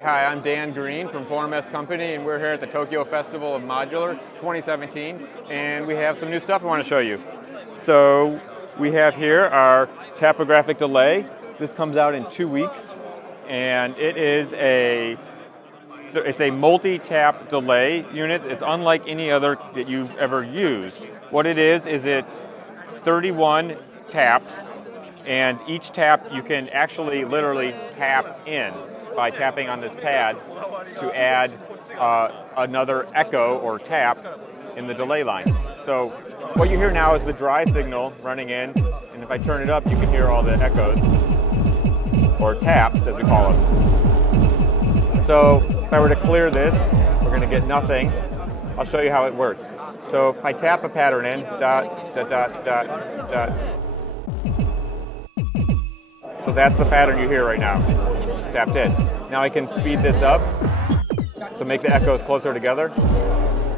Hi, I'm Dan Green from 4ms Company, and we're here at the Tokyo Festival of Modular 2017, and we have some new stuff I want to show you. So we have here our Tapographic Delay. This comes out in 2 weeks, and it's a multi-tap delay unit. It's unlike any other that you've ever used. What it is it's 31 taps, and each tap you can actually literally tap in by tapping on this pad to add another echo or tap in the delay line. So what you hear now is the dry signal running in, and if I turn it up, you can hear all the echoes, or taps as we call them. So if I were to clear this, we're going to get nothing. I'll show you how it works. So if I tap a pattern in, dot, dot, dot, dot, dot. So that's the pattern you hear right now. Tapped in. Now I can speed this up, so make the echoes closer together.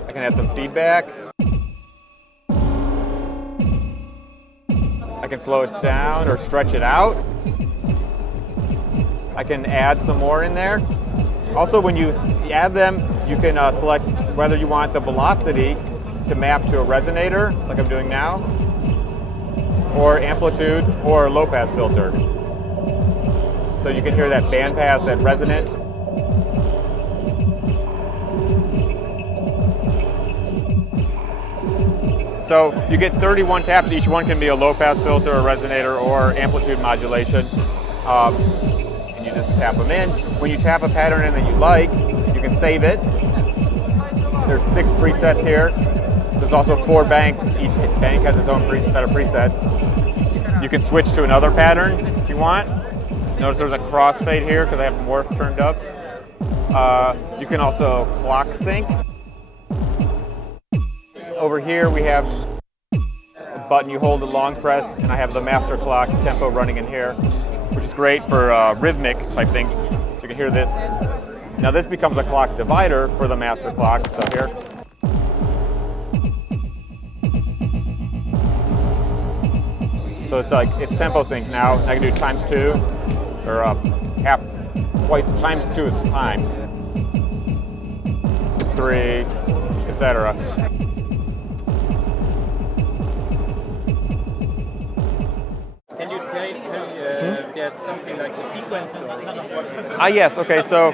I can add some feedback. I can slow it down or stretch it out. I can add some more in there. Also, when you add them, you can select whether you want the velocity to map to a resonator, like I'm doing now, or amplitude, or a low-pass filter. So you can hear that bandpass, that resonant. So you get 31 taps. Each one can be a low-pass filter, a resonator, or amplitude modulation. And you just tap them in. When you tap a pattern in that you like, you can save it. There's 6 presets here. There's also 4 banks. Each bank has its own set of presets. You can switch to another pattern if you want. Notice there's a crossfade here because I have morph turned up. You can also clock sync. Over here we have a button you hold a long press, and I have the master clock tempo running in here, which is great for rhythmic type things. So you can hear this. Now this becomes a clock divider for the master clock. So here. So it's tempo synced now. I can do ×2. Or ×2 is time, 3, etc. Can you tell there's something like a sequence? Yes. Okay. So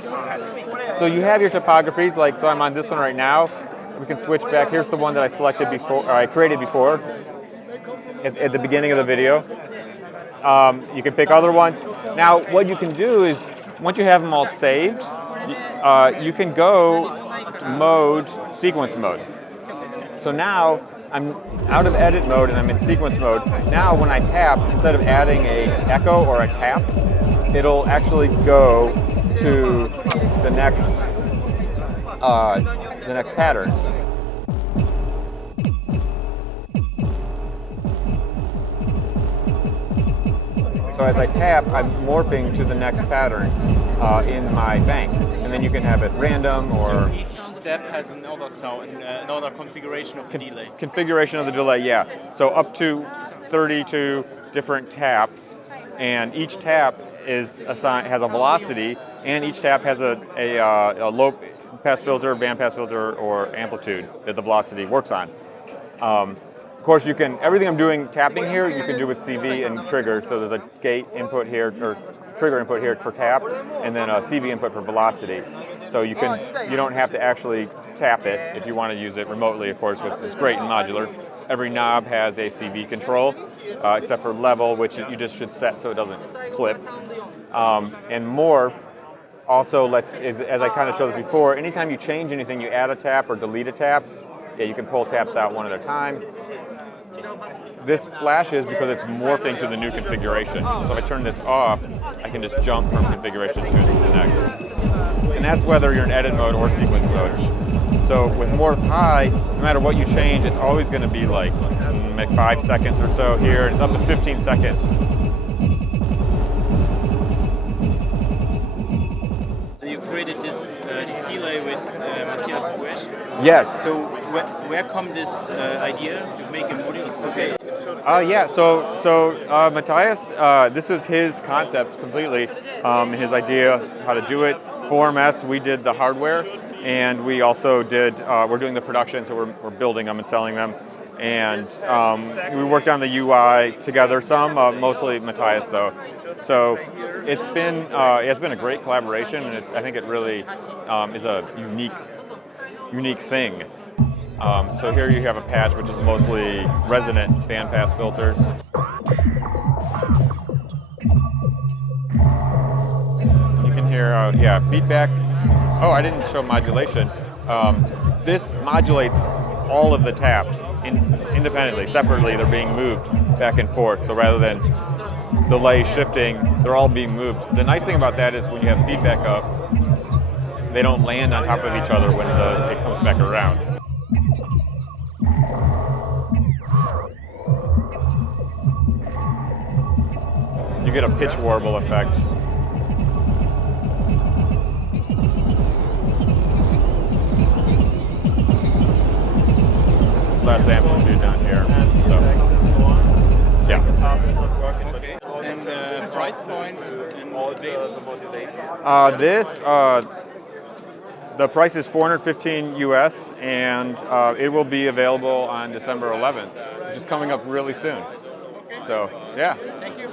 you have your topographies. So I'm on this one right now. We can switch back. Here's the one that I selected before, or I created before, at the beginning of the video. You can pick other ones. Now, what you can do is, once you have them all saved, you can go to mode, sequence mode. So now, I'm out of edit mode and I'm in sequence mode. Now, when I tap, instead of adding a echo or a tap, it'll actually go to the next pattern. So as I tap, I'm morphing to the next pattern in my bank. And then you can have it random or... Each step has another sound, another configuration of the delay. Configuration of the delay, yeah. So up to 32 different taps, and each tap has a velocity, and each tap has a low pass filter, band pass filter, or amplitude that the velocity works on. Of course, you can, everything I'm doing tapping here, you can do with CV and trigger. So there's a gate input here, or trigger input here for tap, and then a CV input for velocity. So you don't have to actually tap it if you want to use it remotely, of course, which is great in modular. Every knob has a CV control, except for level, which you just should set so it doesn't clip. And morph also lets, as I kind of showed this before, anytime you change anything, you add a tap or delete a tap, you can pull taps out one at a time. This flashes because it's morphing to the new configuration. So if I turn this off, I can just jump from configuration to the next. And that's whether you're in edit mode or sequence mode. So with morph high, no matter what you change, it's always going to be like 5 seconds or so here. It's up to 15 seconds. You created this delay with Matthias Buesch. Yes. So where come this idea to make a module? It's okay. Yeah, so Matthias, this is his concept completely, his idea how to do it. 4ms, we did the hardware, and we also did, we're doing the production, so we're building them and selling them. And we worked on the UI together some, mostly Matthias though. So it's been a great collaboration, and I think it really is a unique thing. So here you have a patch which is mostly resonant bandpass filters. You can hear, feedback. Oh, I didn't show modulation. This modulates all of the taps independently, separately. They're being moved back and forth. So rather than delay shifting, they're all being moved. The nice thing about that is when you have feedback up, they don't land on top of each other when it comes back around. You get a pitch warble effect. Less amplitude down here. So, yeah. And the price point and all the modulations? The price is $415 US, and it will be available on December 11th, which is coming up really soon. So, yeah. Thank you.